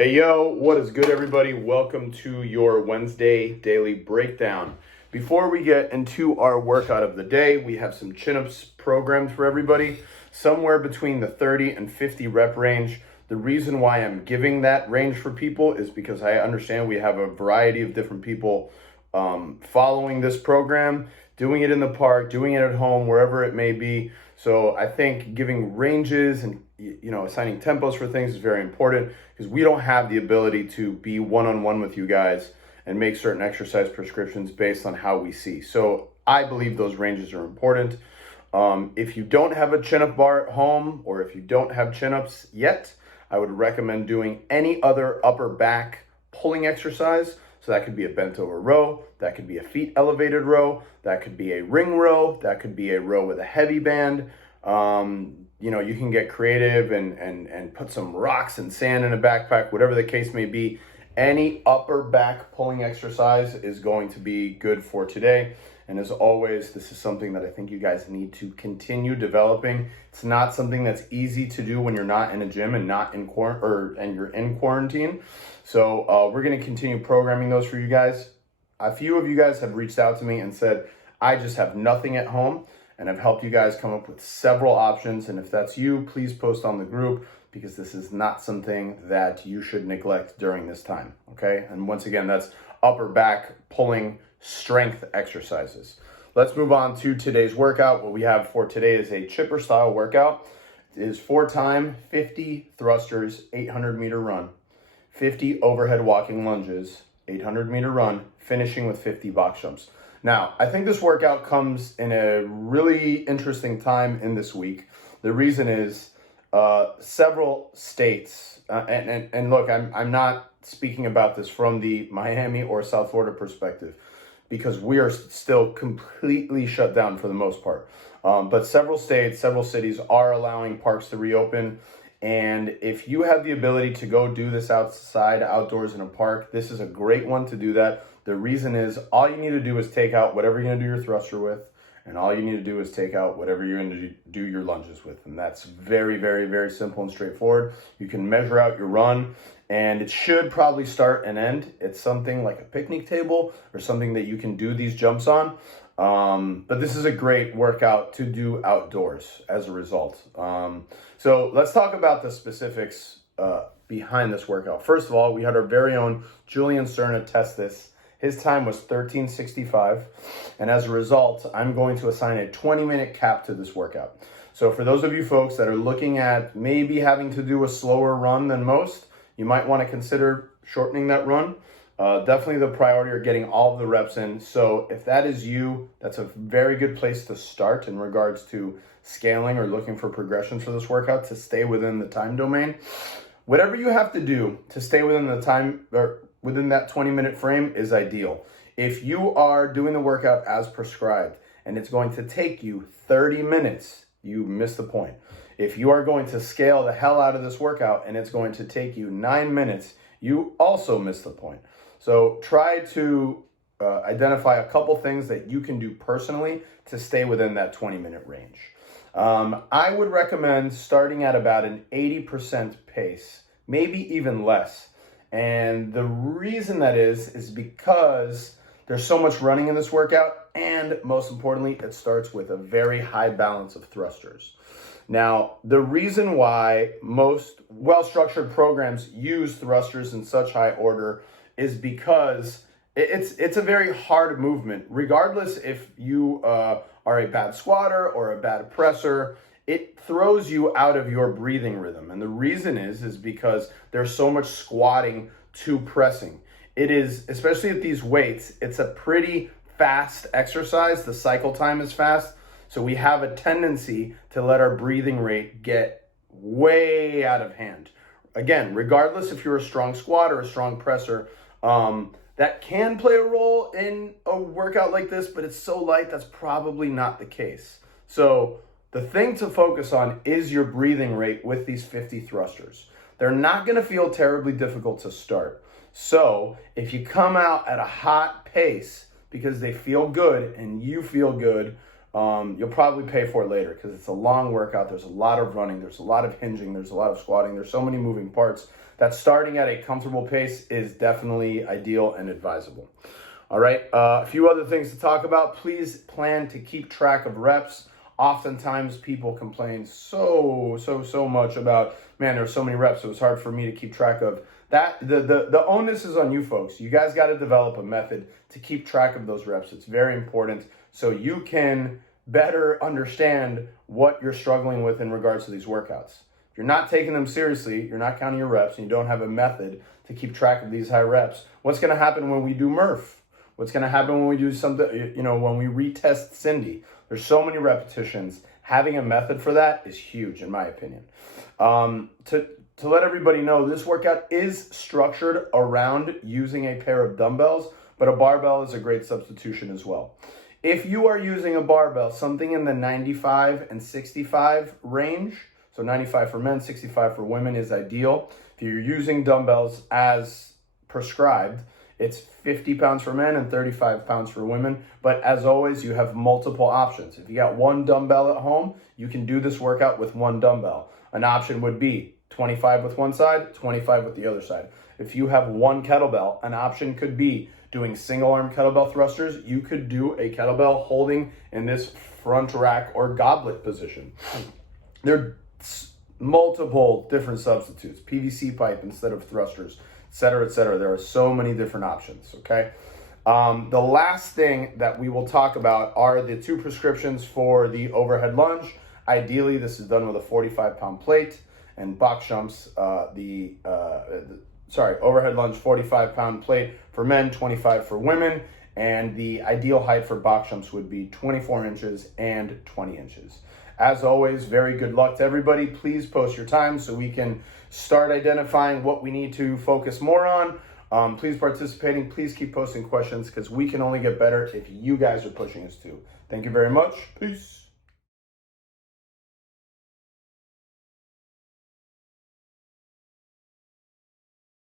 Hey yo, what is good everybody? Welcome to your Wednesday daily breakdown. Before we get into our workout of the day, we have some chin-ups programmed for everybody, somewhere between the 30 and 50 rep range. The reason why I'm giving that range for people is because I understand we have a variety of different people following this program, doing it in the park, doing it at home, wherever it may be. So I think giving ranges and assigning tempos for things is very important because we don't have the ability to be one-on-one with you guys and make certain exercise prescriptions based on how we see. So I believe those ranges are important. If you don't have a chin-up bar at home, or if you don't have chin-ups yet, I would recommend doing any other upper back pulling exercise. So that could be a bent over row, that could be a feet elevated row, that could be a ring row, that could be a row with a heavy band. You can get creative and put some rocks and sand in a backpack, whatever the case may be. Any upper back pulling exercise is going to be good for today. And as always, this is something that I think you guys need to continue developing. It's not something that's easy to do when you're not in a gym and not in and you're in quarantine. So we're going to continue programming those for you guys. A few of you guys have reached out to me and said, I just have nothing at home. And I've helped you guys come up with several options. And if that's you, please post on the group, because this is not something that you should neglect during this time, okay? And once again, that's upper back pulling strength exercises. Let's move on to today's workout. What we have for today is a chipper style workout. It is 4-time 50 thrusters, 800-meter run, 50 overhead walking lunges, 800-meter run, finishing with 50 box jumps. Now, I think this workout comes in a really interesting time in this week. The reason is several states, and look, I'm not speaking about this from the Miami or South Florida perspective, because we are still completely shut down for the most part. But several states, several cities are allowing parks to reopen. And if you have the ability to go do this outside, outdoors in a park, this is a great one to do that. The reason is all you need to do is take out whatever you're going to do your thruster with, and all you need to do is take out whatever you're going to do your lunges with. And that's very, very, very simple and straightforward. You can measure out your run, and it should probably start and end. It's something like a picnic table or something that you can do these jumps on. But this is a great workout to do outdoors as a result. So let's talk about the specifics behind this workout. First of all, we had our very own Julian Serna test this. His time was 13:65, and as a result, I'm going to assign a 20-minute cap to this workout. So for those of you folks that are looking at maybe having to do a slower run than most, you might want to consider shortening that run. Definitely the priority are getting all of the reps in. So if that is you, that's a very good place to start in regards to scaling or looking for progressions for this workout to stay within the time domain. Whatever you have to do to stay within the time or within that 20-minute frame is ideal. If you are doing the workout as prescribed and it's going to take you 30 minutes, you miss the point. If you are going to scale the hell out of this workout and it's going to take you 9 minutes, you also miss the point. So try to identify a couple things that you can do personally to stay within that 20-minute range. I would recommend starting at about an 80% pace, maybe even less. And the reason that is because there's so much running in this workout, and most importantly, it starts with a very high balance of thrusters. Now, the reason why most well-structured programs use thrusters in such high order is because it's a very hard movement. Regardless if you are a bad squatter or a bad presser, it throws you out of your breathing rhythm. And the reason is because there's so much squatting to pressing. It is, especially at these weights, it's a pretty fast exercise. The cycle time is fast. So we have a tendency to let our breathing rate get way out of hand. Again, regardless if you're a strong squatter or a strong presser, that can play a role in a workout like this, but it's so light, that's probably not the case. So the thing to focus on is your breathing rate with these 50 thrusters. They're not going to feel terribly difficult to start. So if you come out at a hot pace because they feel good and you feel good, you'll probably pay for it later because it's a long workout. There's a lot of running. There's a lot of hinging. There's a lot of squatting. There's so many moving parts that starting at a comfortable pace is definitely ideal and advisable. All right, a few other things to talk about. Please plan to keep track of reps. Oftentimes people complain so much about, man, there's so many reps, so it's hard for me to keep track of that. The onus is on you folks. You guys got to develop a method to keep track of those reps. It's very important so you can better understand what you're struggling with in regards to these workouts. If you're not taking them seriously, you're not counting your reps, and you don't have a method to keep track of these high reps, what's going to happen when we do Murph? What's going to happen when we do something, when we retest Cindy? There's so many repetitions. Having a method for that is huge, in my opinion. To let everybody know, this workout is structured around using a pair of dumbbells, but a barbell is a great substitution as well. If you are using a barbell, something in the 95 and 65 range, so 95 for men, 65 for women is ideal. If you're using dumbbells as prescribed, it's 50 pounds for men and 35 pounds for women. But as always, you have multiple options. If you got one dumbbell at home, you can do this workout with one dumbbell. An option would be 25 with one side, 25 with the other side. If you have one kettlebell, an option could be doing single arm kettlebell thrusters. You could do a kettlebell holding in this front rack or goblet position. There are multiple different substitutes, PVC pipe instead of thrusters, et cetera, et cetera. There are so many different options, okay? The last thing that we will talk about are the two prescriptions for the overhead lunge. Ideally, this is done with a 45-pound plate, and box jumps, overhead lunge, 45-pound plate for men, 25 for women, and the ideal height for box jumps would be 24 inches and 20 inches. As always, very good luck to everybody. Please post your times so we can start identifying what we need to focus more on. Please participating. Please keep posting questions because we can only get better if you guys are pushing us to. Thank you very much. Peace.